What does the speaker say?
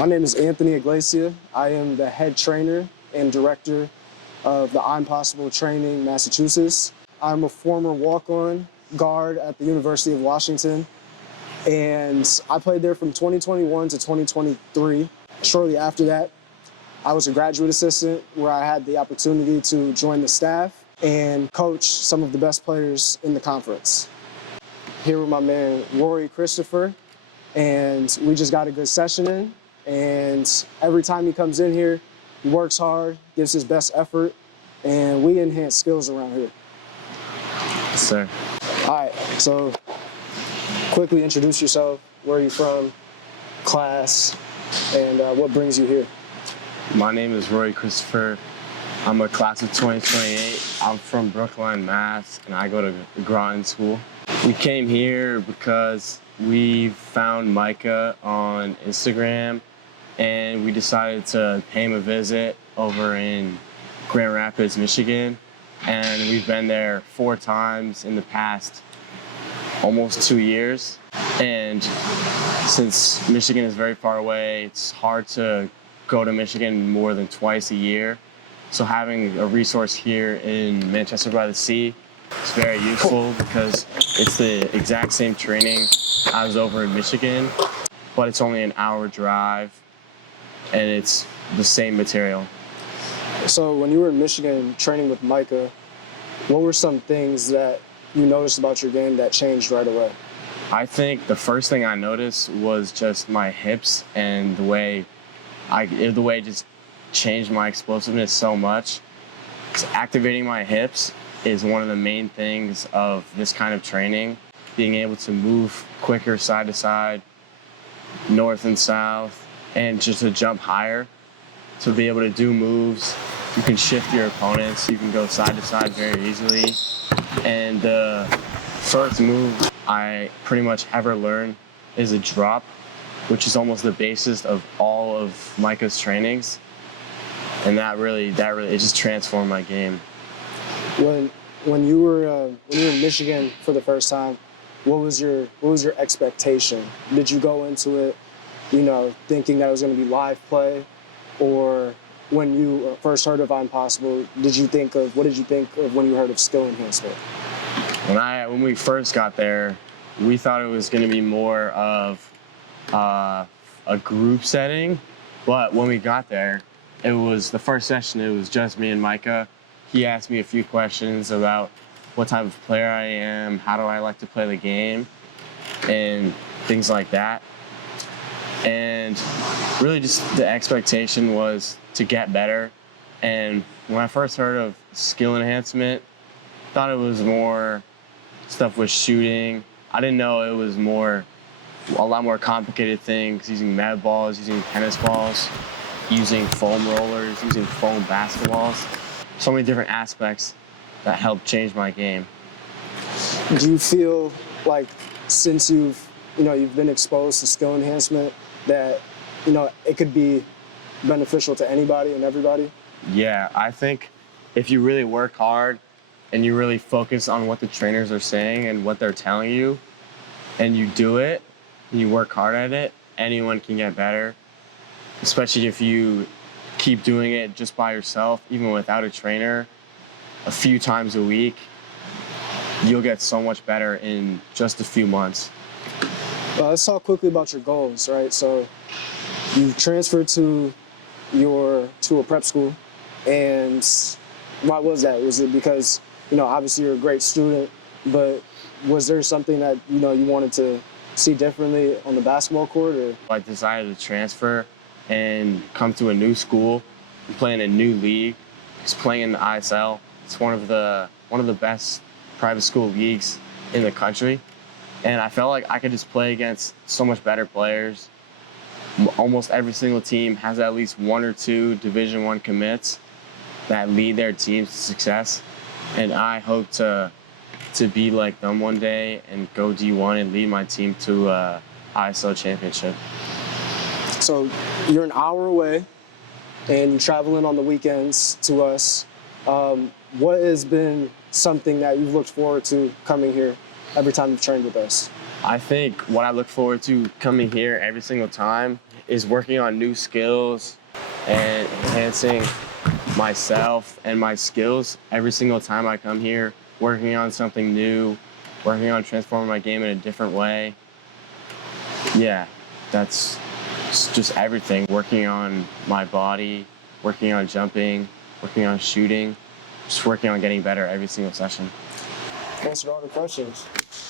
My name is Anthony Iglesia. I am the head trainer and director of the I'm Possible Training Massachusetts. I'm a former walk-on guard at the University of Washington, and I played there from 2021 to 2023. Shortly after that, I was a graduate assistant where I had the opportunity to join the staff and coach some of the best players in the conference. Here with my man, Rory Christopher, and we just got a good session in. And every time he comes in here, he works hard, gives his best effort, and we enhance skills around here. Yes, sir. All right, so quickly introduce yourself, where are you from, class, and what brings you here. My name is Rory Christopher. I'm a class of 2028. I'm from Brookline, Mass, and I go to Groton School. We came here because we found Micah on Instagram, and we decided to pay him a visit over in Grand Rapids, Michigan. And we've been there 4 times in the past almost 2 years. And since Michigan is very far away, it's hard to go to Michigan more than twice a year. So having a resource here in Manchester by the Sea is very useful because it's the exact same training I was over in Michigan, but it's only an hour drive and it's the same material. So when you were in Michigan training with Micah, what were some things that you noticed about your game that changed right away? I think the first thing I noticed was just my hips and the way it just changed my explosiveness so much. 'Cause activating my hips is one of the main things of this kind of training. Being able to move quicker side to side, north and south, and just to jump higher. To be able to do moves, you can shift your opponents, you can go side to side very easily. And the first move I pretty much ever learned is a drop, which is almost the basis of all of Micah's trainings. And that really, it just transformed my game. When you were in Michigan for the first time, what was your expectation? Did you go into it, thinking that it was going to be live play, or when you first heard of I'm Possible, what did you think of when you heard of skill enhancement? When we first got there, we thought it was going to be more of a group setting, but when we got there, it was the first session. It was just me and Micah. He asked me a few questions about what type of player I am, how do I like to play the game, and things like that. And really just the expectation was to get better. And when I first heard of skill enhancement, I thought it was more stuff with shooting. I didn't know it was a lot more complicated things, using med balls, using tennis balls, using foam rollers, using foam basketballs. So many different aspects that helped change my game. Do you feel like since you've been exposed to skill enhancement that it could be beneficial to anybody and everybody? Yeah, I think if you really work hard and you really focus on what the trainers are saying and what they're telling you, and you do it, and you work hard at it, anyone can get better. Especially if you keep doing it just by yourself, even without a trainer, a few times a week, you'll get so much better in just a few months. Well, let's talk quickly about your goals, right? So you transferred to a prep school, and why was that? Was it because, obviously you're a great student, but was there something that, you wanted to see differently on the basketball court? Or? I decided to transfer and come to a new school and play in a new league. Just playing in the ISL. It's one of the best private school leagues in the country. And I felt like I could just play against so much better players. Almost every single team has at least 1 or 2 Division I commits that lead their teams to success. And I hope to be like them one day and go D1 and lead my team to a ISL championship. So you're an hour away and you travel in on the weekends to us. What has been something that you've looked forward to coming here every time you've trained with us? I think what I look forward to coming here every single time is working on new skills and enhancing myself and my skills every single time I come here, working on something new, working on transforming my game in a different way. Yeah, that's just everything. Working on my body, working on jumping, working on shooting, just working on getting better every single session. Answered all the questions.